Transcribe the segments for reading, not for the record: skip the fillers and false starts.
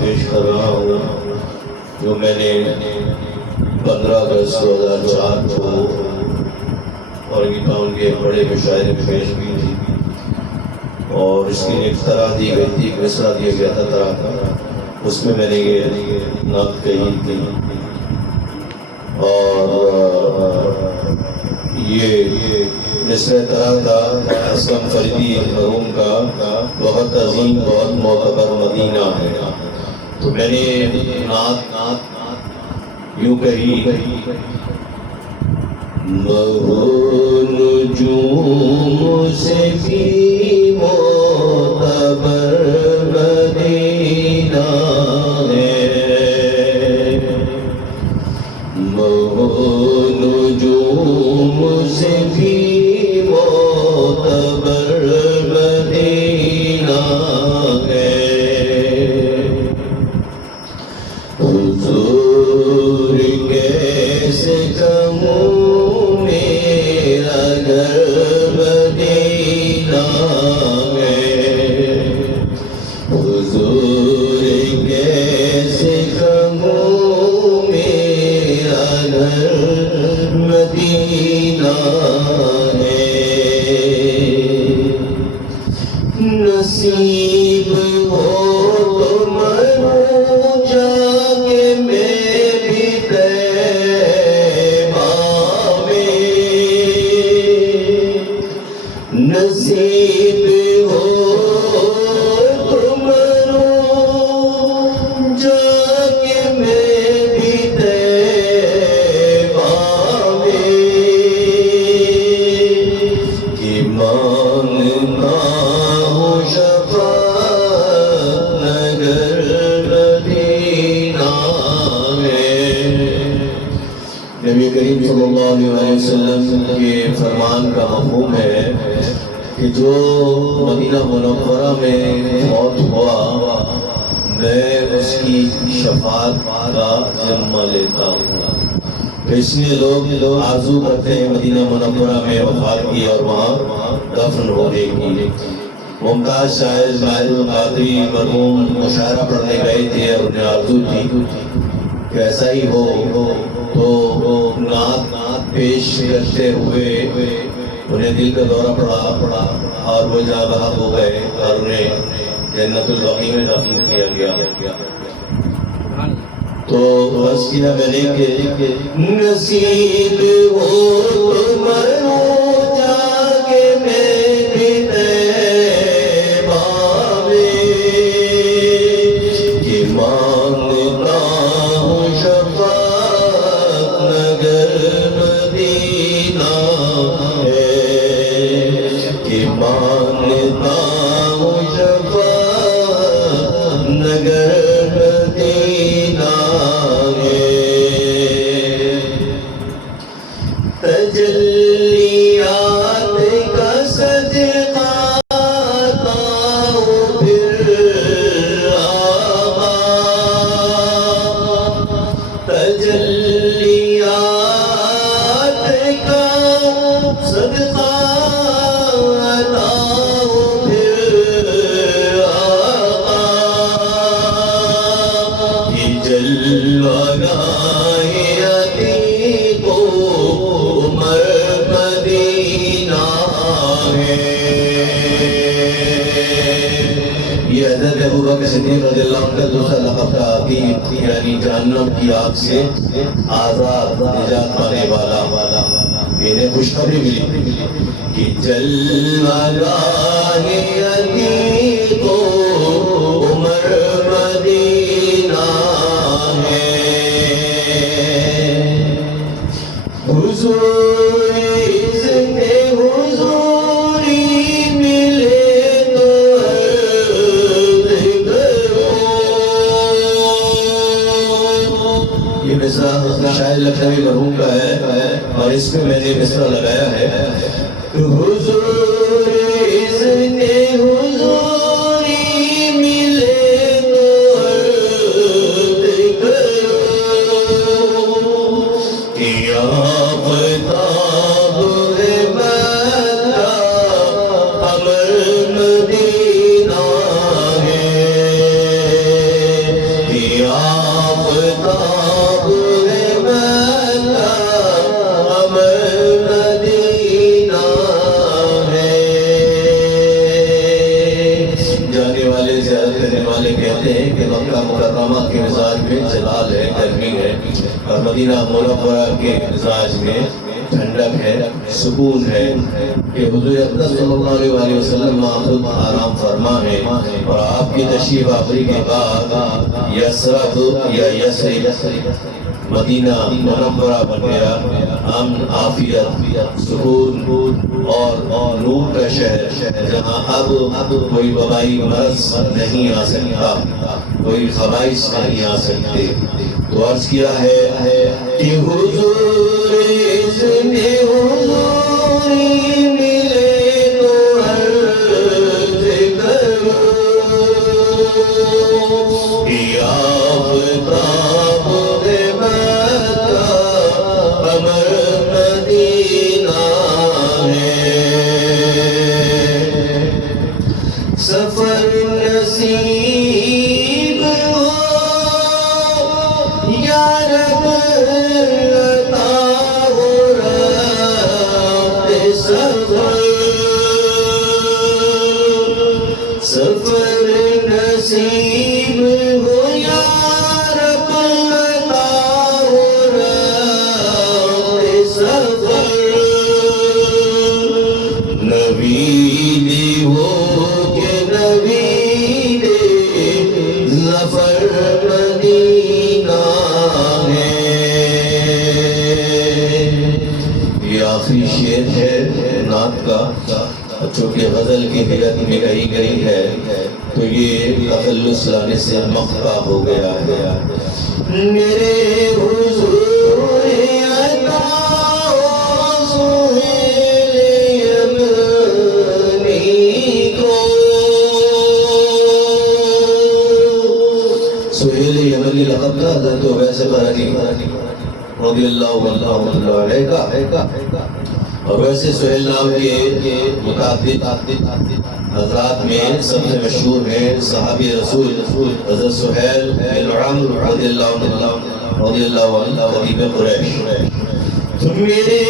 پیش کر رہا ہوں جو میں نے 15 اگست 2004 کو اورنگی ٹاؤن کے بڑے مشاعرے میں پیش کی تھی، اور اس کی ایک طرح دی گئی تھی، ایک مصرع دیا گیا تھا طرح کا، اس میں میں نے یہ نعت کہی تھی، اور یہ مصرع طرح تھا اسلم فریدی مرحوم کا بہت عظیم بہت معتبر مدینہ ہے۔ تو میں نے نعت یوں کہی، نجوم سے بھی معتبر مدینہ ہے، نجوم سے بھی معتبر مدینہ ہے، حضور کیسے کہوں میرا گھر مدینہ ہے، حضور کیسے کہوں میرا گھر مدینہ ہے، نصیب ہو تو مروں جا کے میں بھی طیبہ میں، نصیب ہو تو مروں جا کے میں بھی طیبہ میں، کہ مانگتا ہوں شفاعت نگر مدینہ میں۔ نبی کریم صلی اللہ علیہ وسلم کے فرمان کا مفہوم ہے کہ جو مدینہ منورہ میں موت ہوا میں اس کی شفاعت کا ذمہ لیتا ہوں، اس لیے لوگ آرزو کرتے ہیں مدینہ منورہ میں وفات کی اور وہاں دفن ہونے کی۔ ممتاز شاعر اسماعیل القادری مرحوم مشاعرہ پڑھنے گئے تھے اور انہیں آرزو تھی کہ ایسا ہی ہو، تو نعت پیش کرتے ہوئے انہیں دل کا دورہ پڑا اور وہ جہاں بحق ہو گئے اور انہیں جنت البقیع میں دفن کیا گیا۔ تو بس کیا میں نے کہ نصیب ہو تو مروں جا کے میں بھی طیبہ میں، کہ مانگتا ہوں شفاعت نگر مدینہ ہے، کہ مانگتا ہوں شفاعت نگر مدینہ ہے، تجلیات کا صدقہ عطا ہوں پھر آقا، تجلیات کا صدقہ عطا ہوں پھر آقا، کہ جلوہ گاہ عتیق و عمر مدینہ ہے۔ یہ حضرت ابوبکر صدیق رضی اللہ عنہ کا دوسرا لقب تھا، یعنی جہنم کی آگ سے آزاد نجات پانے والا۔ انہیں خوشخبری ملی کہ جلوہ گاہ عتیق و عمر مدینہ مصرع شاعر لکھنوی مرحوم کا ہے اور اس پہ میں نے مصرع لگایا ہے. حضور اذن حضوری ملے تو عرض کرو یا آفتاب مکہ امر مدینہ ہے یا آفتاب مکہ امر مدینہ ہے. جانے والے زیارت کرنے والے کہتے ہیں کہ مکہ مکرمہ کے مزاج میں جلال ہے، گرمی ہے، اور مدینہ منورہ کے مزاج میں ٹھنڈک ہے، سکون ہے کہ حضور اقدس صلی اللہ علیہ وسلم خود آرام فرما ہے. اور آپ کی تشریف آوری کے بعد یثرب یا یثرب مدینہ منورہ بن گیا، امن، عافیت، سکون اور نور کا شہر، جہاں اب کوئی وبائی مرض نہیں آ سکتا، کوئی خبائث نہیں آ سکتے. تو عرض کیا ہے کہ حضور اذن حضوری ملے تو عرض کرو یا آفتاب مکہ امر مدینہ ہے. سفر نصیب ہو یا رب عطا ہو رات سفر، سفر نصیب ہو یا رب عطا ہو رات سفر. نویدی ہو کہ نوید ظفر مدینہ ہے. یہ آخری شعر ہے نعت کا، چونکہ غزل کی حیرت میں کہی گئی ہے تو یہ تخلص لانے سے مخفا ہو گیا ہے. میرے حضور عطا ہو سہیل یمنی کو، سہیل یمنی لقب تھا حضرت اویس قرنی رضی اللہ علیہ کا. اور ویسے سہیل نام کے متعدد حضرات میں سب سے مشہور ہیں صحابی رسول حضرت سہیل بن عمرو رضی اللہ عنہ خطیب قریش. تو میرے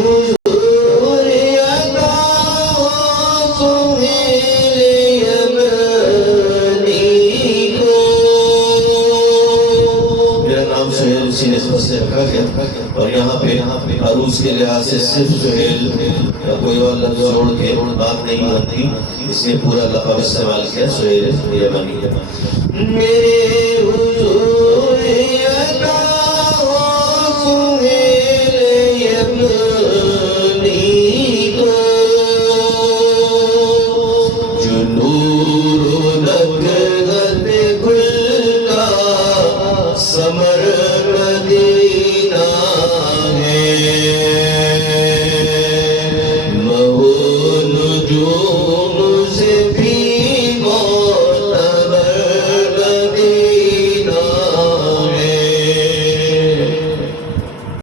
حضور عطا ہو سہیل یمنی کو، میرا نام سہیل اسی نسبت سے رکھا گیا. اور یہاں پہ عروس کے لحاظ سے صرف سہیل یا کوئی اور لفظ جوڑ کے بات نہیں بنتی، اس نے پورا لقب استعمال کیا سہیل یمنی. میرے